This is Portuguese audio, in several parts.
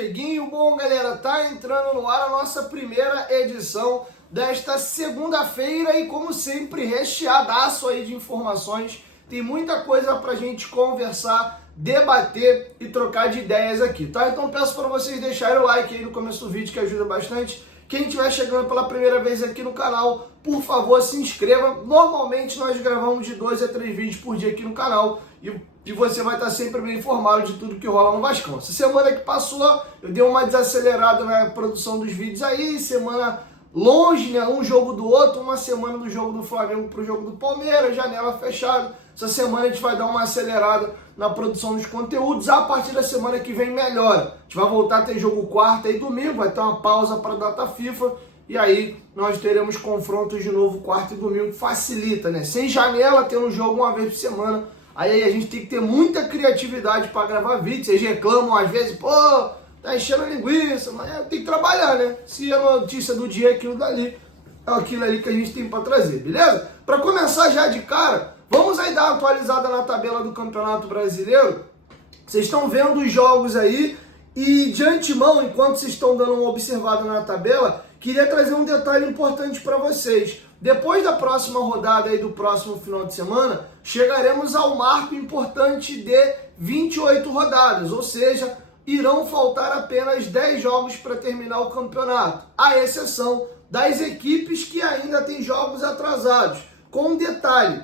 Dieguinho. Bom, galera, tá entrando no ar a nossa primeira edição desta segunda-feira e, como sempre, recheadaço aí de informações. Tem muita coisa pra gente conversar, debater e trocar de ideias aqui, tá? Então peço para vocês deixarem o like aí no começo do vídeo, que ajuda bastante. Quem estiver chegando pela primeira vez aqui no canal, por favor, se inscreva. Normalmente nós gravamos de 2 a 3 vídeos por dia aqui no canal e você vai estar sempre bem informado de tudo que rola no Vascão. Essa semana que passou, eu dei uma desacelerada na produção dos vídeos aí, semana longe, né? Um jogo do outro, uma semana do jogo do Flamengo para o jogo do Palmeiras, janela fechada. Essa semana a gente vai dar uma acelerada na produção dos conteúdos. A partir da semana que vem melhora. A gente vai voltar a ter jogo quarta e domingo, vai ter uma pausa para a data FIFA. E aí nós teremos confrontos de novo quarta e domingo. Facilita, né? Sem janela, tendo um jogo uma vez por semana. Aí a gente tem que ter muita criatividade para gravar vídeo. Vocês reclamam às vezes, pô, tá enchendo a linguiça, mas tem que trabalhar, né? Se a notícia do dia é aquilo dali, é aquilo ali que a gente tem para trazer, beleza? Para começar já de cara, vamos aí dar uma atualizada na tabela do Campeonato Brasileiro. Vocês estão vendo os jogos aí e de antemão, enquanto vocês estão dando uma observada na tabela, queria trazer um detalhe importante para vocês. Depois da próxima rodada aí do próximo final de semana, chegaremos ao marco importante de 28 rodadas, ou seja, irão faltar apenas 10 jogos para terminar o campeonato, à exceção das equipes que ainda têm jogos atrasados. Com um detalhe,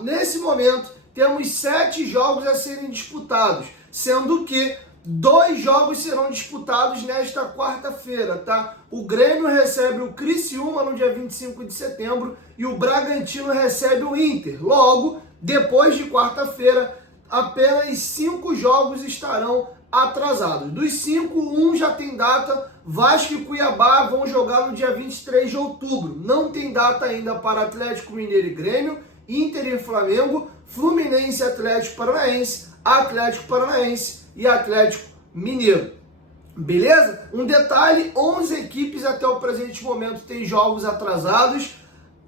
nesse momento temos 7 jogos a serem disputados, sendo que 2 jogos serão disputados nesta quarta-feira, tá? O Grêmio recebe o Criciúma no dia 25 de setembro e o Bragantino recebe o Inter. Logo, depois de quarta-feira, apenas 5 jogos estarão atrasados. Dos 5, um já tem data. Vasco e Cuiabá vão jogar no dia 23 de outubro. Não tem data ainda para Atlético Mineiro e Grêmio, Inter e Flamengo, Fluminense e Atlético Paranaense, Atlético Paranaense e Atlético Mineiro. Beleza? Um detalhe, 11 equipes até o presente momento têm jogos atrasados.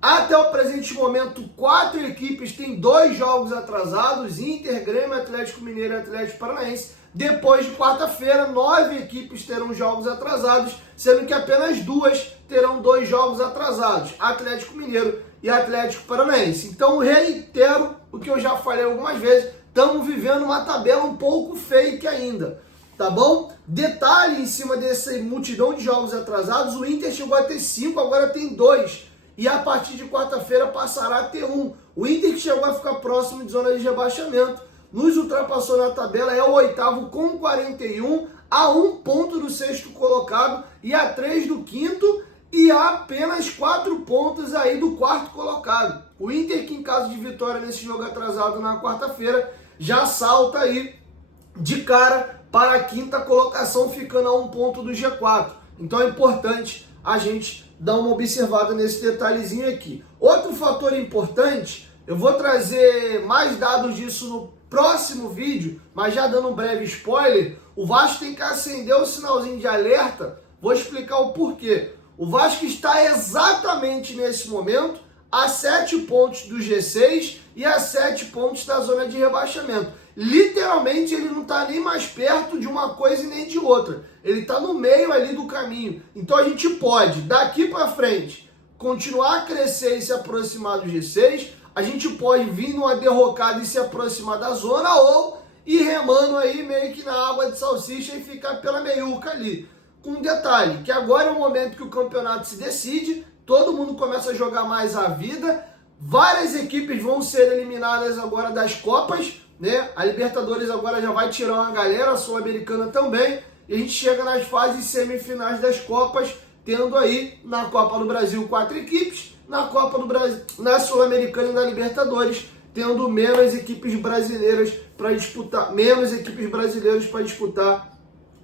Até o presente momento, 4 equipes têm 2 jogos atrasados, Inter, Grêmio, Atlético Mineiro e Atlético Paranaense. Depois de quarta-feira, 9 equipes terão jogos atrasados, sendo que apenas 2 terão 2 jogos atrasados, Atlético Mineiro e Atlético Paranaense. Então, reitero o que eu já falei algumas vezes, estamos vivendo uma tabela um pouco fake ainda, tá bom? Detalhe em cima dessa multidão de jogos atrasados, o Inter chegou a ter 5, agora tem 2. E a partir de quarta-feira passará a ter 1. O Inter que chegou a ficar próximo de zona de rebaixamento, nos ultrapassou na tabela, é o 8º com 41, a 1 ponto do 6º colocado e a 3 do 5º e a apenas 4 pontos aí do 4º colocado. O Inter que em caso de vitória nesse jogo atrasado na quarta-feira, já salta aí de cara para a 5ª colocação, ficando a 1 ponto do G4. Então é importante a gente dar uma observada nesse detalhezinho aqui. Outro fator importante, eu vou trazer mais dados disso no próximo vídeo, mas já dando um breve spoiler, o Vasco tem que acender o sinalzinho de alerta. Vou explicar o porquê. O Vasco está exatamente nesse momento a 7 pontos do G6 e a 7 pontos da zona de rebaixamento. Literalmente ele não está nem mais perto de uma coisa e nem de outra. Ele está no meio ali do caminho. Então a gente pode, daqui para frente, continuar a crescer e se aproximar do G6. A gente pode vir numa derrocada e se aproximar da zona ou ir remando aí meio que na água de salsicha e ficar pela meiuca ali. Com um detalhe, que agora é o momento que o campeonato se decide, todo mundo começa a jogar mais a vida, várias equipes vão ser eliminadas agora das Copas, né? A Libertadores agora já vai tirar uma galera, a Sul-Americana também, e a gente chega nas fases semifinais das Copas, tendo aí na Copa do Brasil 4 equipes, na Copa do Brasil, na Sul-Americana e na Libertadores, tendo menos equipes brasileiras para disputar,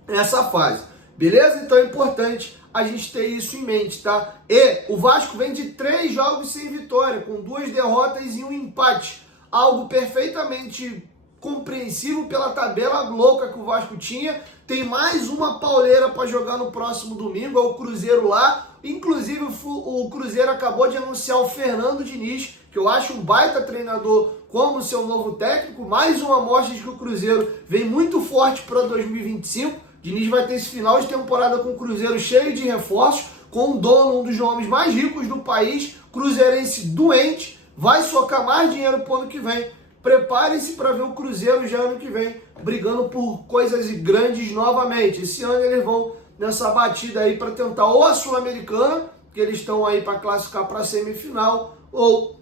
essa fase. Beleza? Então é importante a gente ter isso em mente, tá? E o Vasco vem de 3 jogos sem vitória, com 2 derrotas e 1 empate. Algo perfeitamente compreensível pela tabela louca que o Vasco tinha. Tem mais uma pauleira para jogar no próximo domingo, é o Cruzeiro lá. Inclusive o Cruzeiro acabou de anunciar o Fernando Diniz, que eu acho um baita treinador como seu novo técnico. Mais uma amostra de que o Cruzeiro vem muito forte para 2025. Diniz vai ter esse final de temporada com o Cruzeiro cheio de reforços, com o dono, um dos nomes mais ricos do país, cruzeirense doente, vai socar mais dinheiro pro ano que vem. Preparem-se para ver o Cruzeiro já ano que vem, brigando por coisas grandes novamente. Esse ano eles vão nessa batida aí para tentar ou a Sul-Americana, que eles estão aí para classificar para a semifinal, ou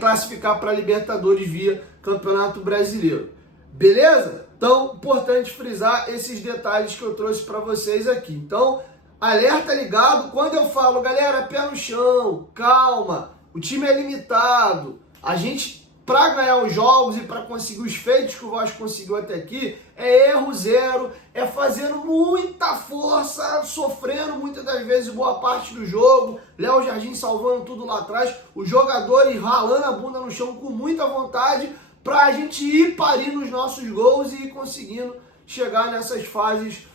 classificar para a Libertadores via Campeonato Brasileiro. Beleza? Então, importante frisar esses detalhes que eu trouxe para vocês aqui. Então, alerta ligado. Quando eu falo, galera, pé no chão, calma, o time é limitado. A gente, para ganhar os jogos e para conseguir os feitos que o Vasco conseguiu até aqui, é erro zero, é fazendo muita força, sofrendo muitas das vezes boa parte do jogo, Léo Jardim salvando tudo lá atrás, os jogadores ralando a bunda no chão com muita vontade para a gente ir parindo os nossos gols e ir conseguindo chegar nessas fases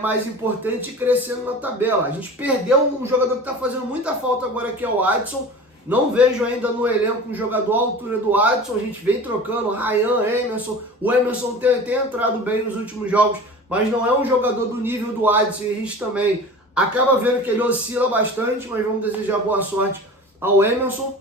mais importantes e crescendo na tabela. A gente perdeu um jogador que está fazendo muita falta agora, que é o Adson. Não vejo ainda no elenco um jogador à altura do Adson. A gente vem trocando Ryan, Emerson. O Emerson tem entrado bem nos últimos jogos, mas não é um jogador do nível do Adson. E a gente também acaba vendo que ele oscila bastante, mas vamos desejar boa sorte ao Emerson.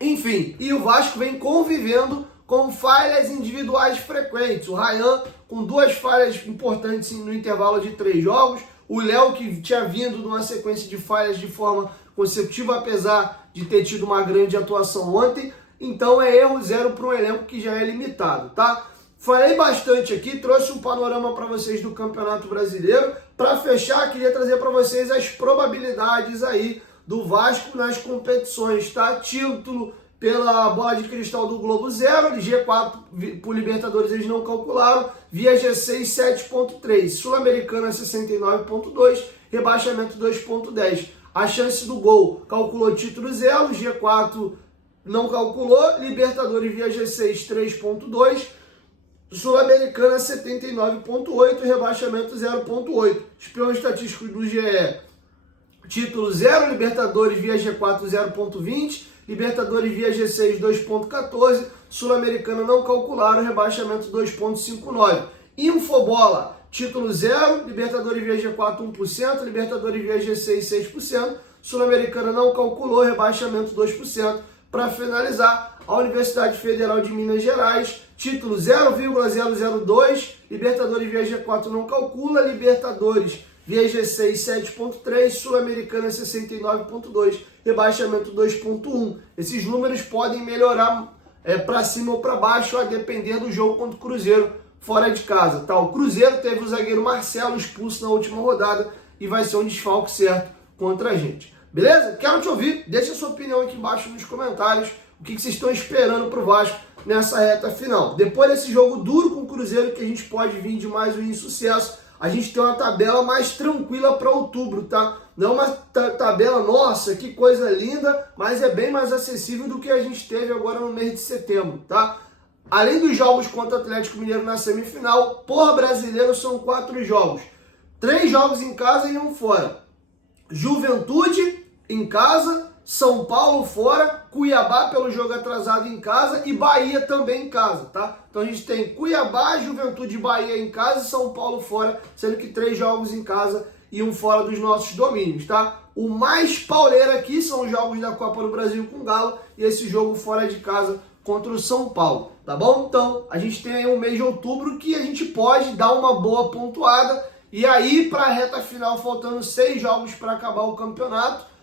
Enfim, e o Vasco vem convivendo com falhas individuais frequentes. O Ryan com 2 falhas importantes no intervalo de 3 jogos. O Léo, que tinha vindo de uma sequência de falhas de forma consecutiva, apesar de ter tido uma grande atuação ontem. Então é erro zero para um elenco que já é limitado, tá? Falei bastante aqui, trouxe um panorama para vocês do Campeonato Brasileiro. Para fechar, queria trazer para vocês as probabilidades aí do Vasco nas competições, tá? Título pela bola de cristal do Globo 0, G4 por Libertadores eles não calcularam, via G6 7.3, Sul-Americana 69.2, rebaixamento 2.10. A chance do gol calculou título 0, G4 não calculou, Libertadores via G6 3.2, Sul-Americana 79.8, rebaixamento 0.8. Espião estatístico do GE, título 0, Libertadores via G4 0.20, Libertadores via G6 2.14, Sul-Americana não calcularam, rebaixamento 2.59. Infobola, título 0, Libertadores via G4 1%, Libertadores via G6 6%, Sul-Americana não calculou, rebaixamento 2%. Para finalizar, a Universidade Federal de Minas Gerais, título 0,002, Libertadores via G4 não calcula, Libertadores via G6 7.3, Sul-Americana 69.2, rebaixamento 2.1. Esses números podem melhorar para cima ou para baixo, a depender do jogo contra o Cruzeiro fora de casa. Tá? O Cruzeiro teve o zagueiro Marcelo expulso na última rodada e vai ser um desfalque certo contra a gente. Beleza? Quero te ouvir, deixa a sua opinião aqui embaixo nos comentários, o que vocês estão esperando para o Vasco nessa reta final. Depois desse jogo duro com o Cruzeiro, que a gente pode vir de mais um insucesso, a gente tem uma tabela mais tranquila para outubro, tá? Não uma tabela, nossa, que coisa linda, mas é bem mais acessível do que a gente teve agora no mês de setembro, tá? Além dos jogos contra o Atlético Mineiro na semifinal, por brasileiro são 4 jogos. 3 jogos em casa e 1 fora. Juventude em casa, São Paulo fora, Cuiabá pelo jogo atrasado em casa e Bahia também em casa, tá? Então a gente tem Cuiabá, Juventude e Bahia em casa e São Paulo fora, sendo que 3 jogos em casa e 1 fora dos nossos domínios, tá? O mais pauleiro aqui são os jogos da Copa do Brasil com o Galo e esse jogo fora de casa contra o São Paulo, tá bom? Então a gente tem aí um mês de outubro que a gente pode dar uma boa pontuada e aí para a reta final, faltando 6 jogos para acabar o campeonato,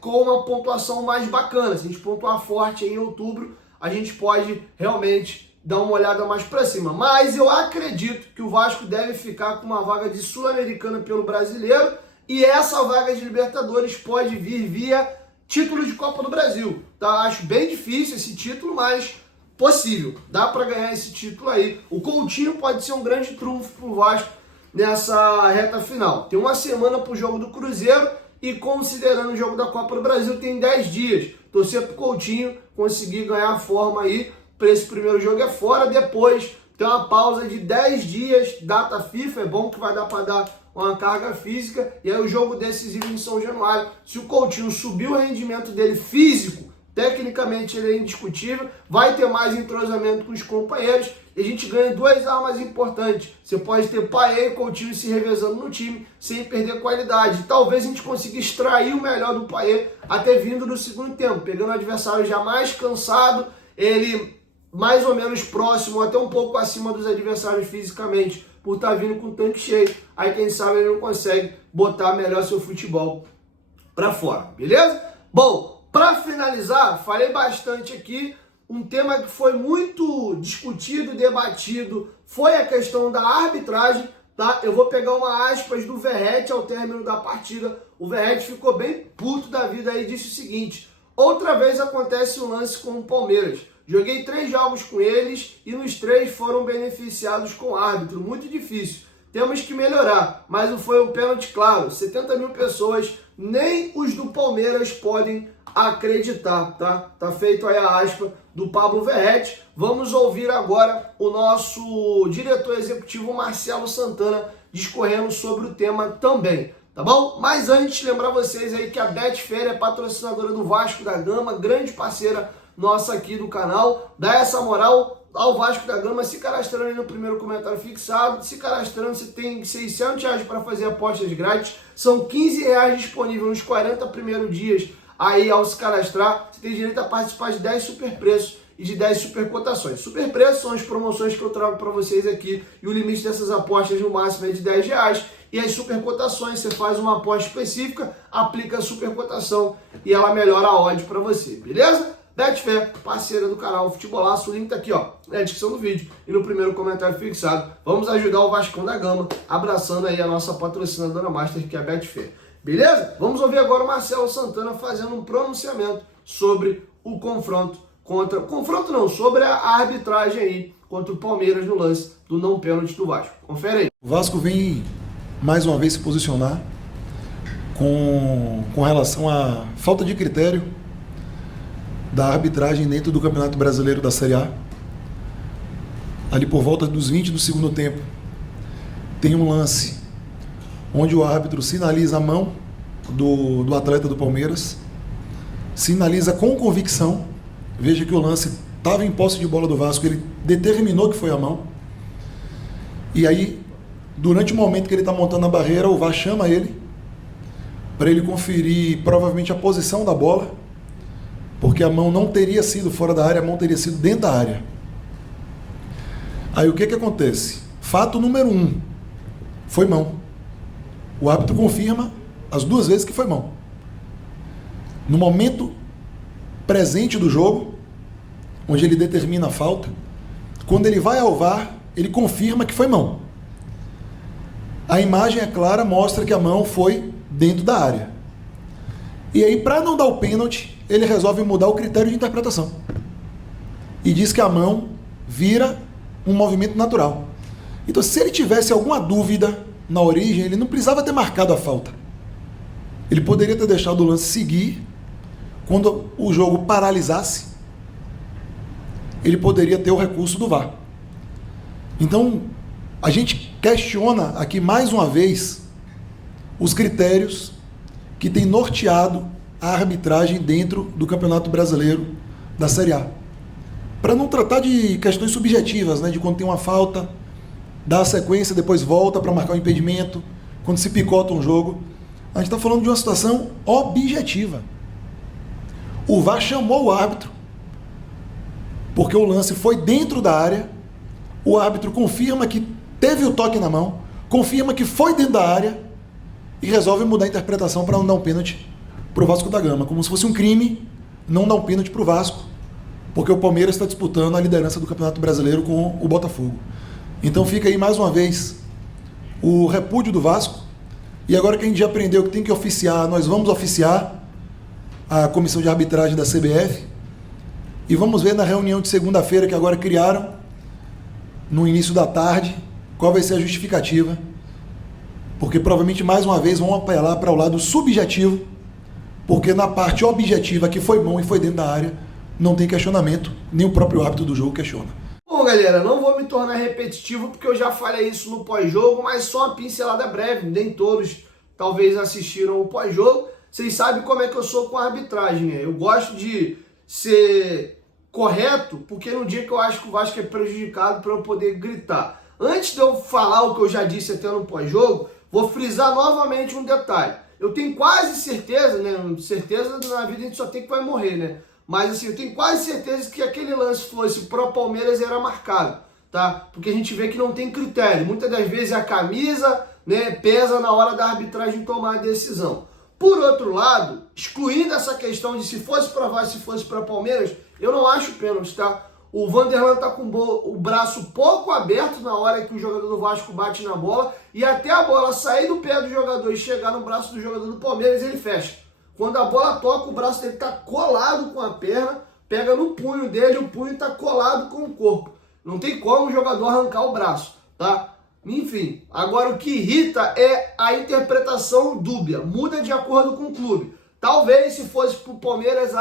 com uma pontuação mais bacana. Se a gente pontuar forte em outubro, a gente pode realmente dar uma olhada mais para cima. Mas eu acredito que o Vasco deve ficar com uma vaga de Sul-Americana pelo Brasileiro e essa vaga de Libertadores pode vir via título de Copa do Brasil. Tá? Acho bem difícil esse título, mas possível. Dá para ganhar esse título aí. O Coutinho pode ser um grande trunfo para o Vasco nessa reta final. Tem uma semana para o jogo do Cruzeiro e considerando o jogo da Copa do Brasil tem 10 dias. Torcer para o Coutinho conseguir ganhar forma aí para esse primeiro jogo é fora. Depois tem uma pausa de 10 dias, data FIFA, é bom que vai dar para dar uma carga física. E aí o jogo decisivo em São Januário. Se o Coutinho subir o rendimento dele físico tecnicamente ele é indiscutível, vai ter mais entrosamento com os companheiros e a gente ganha duas armas importantes. Você pode ter Payet e Coutinho se revezando no time sem perder qualidade. Talvez a gente consiga extrair o melhor do Payet até vindo no segundo tempo, pegando o adversário já mais cansado, ele mais ou menos próximo, até um pouco acima dos adversários fisicamente, por estar vindo com o tanque cheio. Aí quem sabe ele não consegue botar melhor seu futebol para fora, beleza? Bom, para finalizar, falei bastante aqui, um tema que foi muito discutido, debatido, foi a questão da arbitragem, tá? Eu vou pegar uma aspas do Verratti ao término da partida. O Verratti ficou bem puto da vida aí e disse o seguinte: outra vez acontece um lance com o Palmeiras. Joguei 3 jogos com eles e nos 3 foram beneficiados com o árbitro. Muito difícil. Temos que melhorar, mas não foi um pênalti claro. 70 mil pessoas, nem os do Palmeiras podem acreditar, tá? Tá feito aí a aspa do Pablo Verratti. Vamos ouvir agora o nosso diretor executivo Marcelo Santana discorrendo sobre o tema também, tá bom? Mas antes, lembrar vocês aí que a Betfair é patrocinadora do Vasco da Gama, grande parceira nossa aqui do canal. Dá essa moral ao Vasco da Gama, se cadastrando aí no primeiro comentário fixado. Se cadastrando, você tem R$600 para fazer apostas grátis. São R$15 disponíveis nos 40 primeiros dias. Aí, ao se cadastrar, você tem direito a participar de 10 super preços e de 10 super cotações. Super preços são as promoções que eu trago para vocês aqui, e o limite dessas apostas no máximo é de R$10. E as super cotações, você faz uma aposta específica, aplica a super cotação e ela melhora a odd para você, beleza? Betfair, parceira do canal Futebolaço, o link tá aqui, ó, na descrição do vídeo e no primeiro comentário fixado. Vamos ajudar o Vascão da Gama, abraçando aí a nossa patrocinadora master, que é a Betfair. Beleza? Vamos ouvir agora o Marcelo Santana fazendo um pronunciamento sobre o confronto contra... Confronto não, sobre a arbitragem aí contra o Palmeiras no lance do não pênalti do Vasco. Confere aí. O Vasco vem mais uma vez se posicionar com relação à falta de critério da arbitragem dentro do Campeonato Brasileiro da Série A. Ali por volta dos 20 do segundo tempo, tem um lance onde o árbitro sinaliza a mão do atleta do Palmeiras, sinaliza com convicção. Veja que o lance estava em posse de bola do Vasco, ele determinou que foi a mão. E aí, durante o momento que ele está montando a barreira, o VAR chama ele para ele conferir provavelmente a posição da bola, porque a mão não teria sido fora da área, a mão teria sido dentro da área. Aí o que acontece? Fato número 1, foi mão. O árbitro confirma as 2 vezes que foi mão. No momento presente do jogo, onde ele determina a falta, quando ele vai ao VAR, ele confirma que foi mão. A imagem é clara, mostra que a mão foi dentro da área. E aí, para não dar o pênalti, ele resolve mudar o critério de interpretação. E diz que a mão vira um movimento natural. Então, se ele tivesse alguma dúvida na origem, ele não precisava ter marcado a falta. Ele poderia ter deixado o lance seguir. Quando o jogo paralisasse, ele poderia ter o recurso do VAR. Então, a gente questiona aqui mais uma vez os critérios que têm norteado a arbitragem dentro do Campeonato Brasileiro da Série A. Para não tratar de questões subjetivas, né, de quando tem uma falta, dá a sequência, depois volta para marcar o impedimento, quando se picota um jogo. A gente está falando de uma situação objetiva. O VAR chamou o árbitro, porque o lance foi dentro da área, o árbitro confirma que teve o toque na mão, confirma que foi dentro da área e resolve mudar a interpretação para não dar um pênalti para o Vasco da Gama, como se fosse um crime não dar um pênalti para o Vasco, porque o Palmeiras está disputando a liderança do Campeonato Brasileiro com o Botafogo. Então fica aí mais uma vez o repúdio do Vasco, e agora que a gente já aprendeu que tem que oficiar, nós vamos oficiar a comissão de arbitragem da CBF, e vamos ver na reunião de segunda-feira que agora criaram, no início da tarde, qual vai ser a justificativa, porque provavelmente mais uma vez vão apelar para o lado subjetivo, porque na parte objetiva que foi mão e foi dentro da área, não tem questionamento, nem o próprio árbitro do jogo questiona. Bom, galera, não vou me tornar repetitivo porque eu já falei isso no pós-jogo, mas só uma pincelada breve, nem todos talvez assistiram o pós-jogo. Vocês sabem como é que eu sou com a arbitragem, né? Eu gosto de ser correto, porque no dia que eu acho que o Vasco é prejudicado para eu poder gritar. Antes de eu falar o que eu já disse até no pós-jogo, vou frisar novamente um detalhe. Eu tenho quase certeza, né? Certeza na vida a gente só tem que vai morrer, né? Mas assim, eu tenho quase certeza que aquele lance fosse pro Palmeiras era marcado, tá? Porque a gente vê que não tem critério. Muitas das vezes a camisa, né, pesa na hora da arbitragem tomar a decisão. Por outro lado, excluindo essa questão de se fosse para Vasco, se fosse para Palmeiras, eu não acho pênalti, tá? O Vanderlan tá com o braço pouco aberto na hora que o jogador do Vasco bate na bola e até a bola sair do pé do jogador e chegar no braço do jogador do Palmeiras, ele fecha. Quando a bola toca, o braço dele tá colado com a perna, pega no punho dele, o punho tá colado com o corpo. Não tem como o jogador arrancar o braço, tá? Enfim, agora o que irrita é a interpretação dúbia, muda de acordo com o clube. Talvez se fosse pro Palmeiras,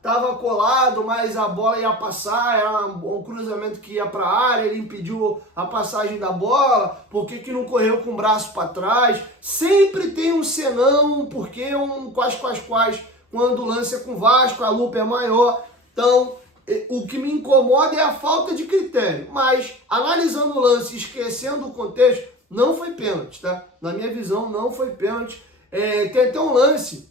tava colado, mas a bola ia passar, era um cruzamento que ia para a área, ele impediu a passagem da bola, por que não correu com o braço para trás? Sempre tem um senão, porque quais, quando o lance é com o Vasco, a lupa é maior. Então, o que me incomoda é a falta de critério, mas analisando o lance, esquecendo o contexto, não foi pênalti, tá? Na minha visão, não foi pênalti. Tem até um lance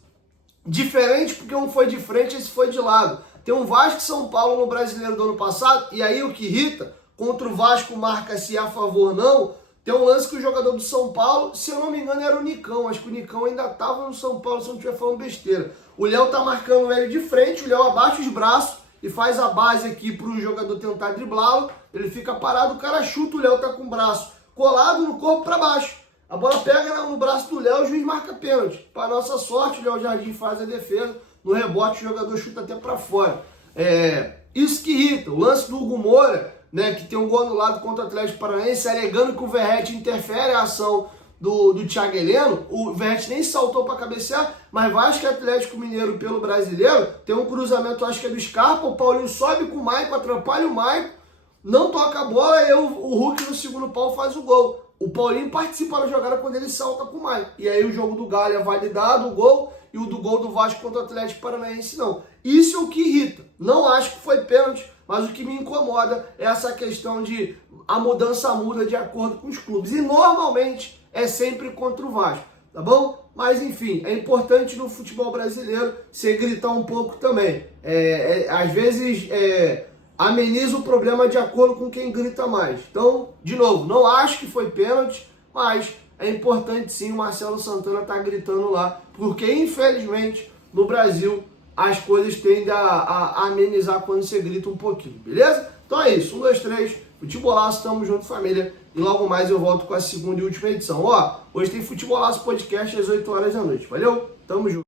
diferente, porque um foi de frente e esse foi de lado. Tem um Vasco e São Paulo no Brasileiro do ano passado, e aí o que irrita, contra o Vasco marca-se a favor não, tem um lance que o jogador do São Paulo, se eu não me engano era o Nicão, acho que o Nicão ainda estava no São Paulo, se eu não estiver falando besteira. O Léo tá marcando ele de frente, o Léo abaixa os braços e faz a base aqui para o jogador tentar driblá-lo, ele fica parado, o cara chuta, o Léo tá com o braço colado no corpo para baixo. A bola pega no braço do Léo, o juiz marca pênalti. Para nossa sorte, o Léo Jardim faz a defesa. No rebote, o jogador chuta até para fora. Isso que irrita. O lance do Hugo Moura, né, que tem um gol anulado contra o Atlético Paranaense, alegando que o Verratti interfere a ação do Thiago Heleno. O Verratti nem saltou para cabecear, mas Vasco e Atlético Mineiro pelo Brasileiro. Tem um cruzamento, acho que é do Scarpa. O Paulinho sobe com o Maicon, atrapalha o Maicon, não toca a bola e o Hulk no segundo pau faz o gol. O Paulinho participa da jogada quando ele salta com o Maicon. E aí o jogo do Galo é validado, o gol, e o do gol do Vasco contra o Atlético Paranaense não. Isso é o que irrita. Não acho que foi pênalti, mas o que me incomoda é essa questão de a mudança muda de acordo com os clubes. E normalmente é sempre contra o Vasco, tá bom? Mas enfim, é importante no futebol brasileiro você gritar um pouco também. Às vezes ameniza o problema de acordo com quem grita mais. Então, de novo, não acho que foi pênalti, mas é importante sim o Marcelo Santana estar gritando lá, porque infelizmente no Brasil as coisas tendem a amenizar quando você grita um pouquinho, beleza? Então é isso, 1, 2, 3, Futebolaço, tamo junto, família, e logo mais eu volto com a segunda e última edição. Hoje tem Futebolaço Podcast às 8 horas da noite, valeu? Tamo junto.